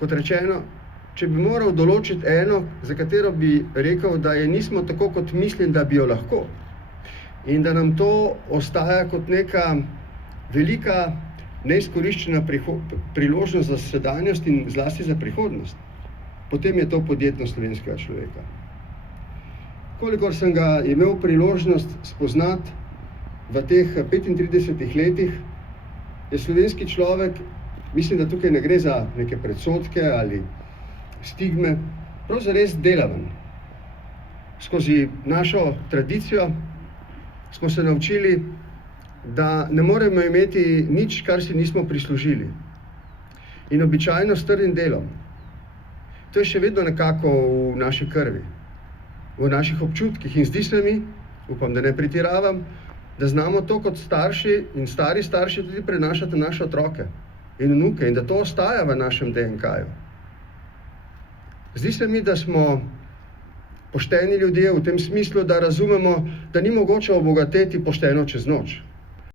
kot rečeno, če bi moral določiti eno, za katero bi rekel, da je nismo tako, kot mislim, da bi jo lahko. In da nam to ostaja kot neka velika neizkoriščena priložnost za sedanjost in zlasti za prihodnost. Potem je to podjetnost slovenskega človeka. Kolikor sem ga imel priložnost spoznati v teh 35 letih, je slovenski človek, mislim, da tukaj ne gre za neke predsodke ali stigme, pravzaprav res delaven. Skozi našo tradicijo smo se naučili, da ne moremo imeti nič, kar si nismo prislužili. In običajno s trdim delom. To je še vedno nekako v naši krvi, v naših občutkih. In zdi se mi, upam, da ne pretiravam, da znamo to kot starši in stari starši tudi prenašati na naše otroke in vnuke in da to ostaja v našem DNK-ju. Zdi se mi, da smo pošteni ljudje v tem smislu, da razumemo, da ni mogoče obogateti pošteno čez noč.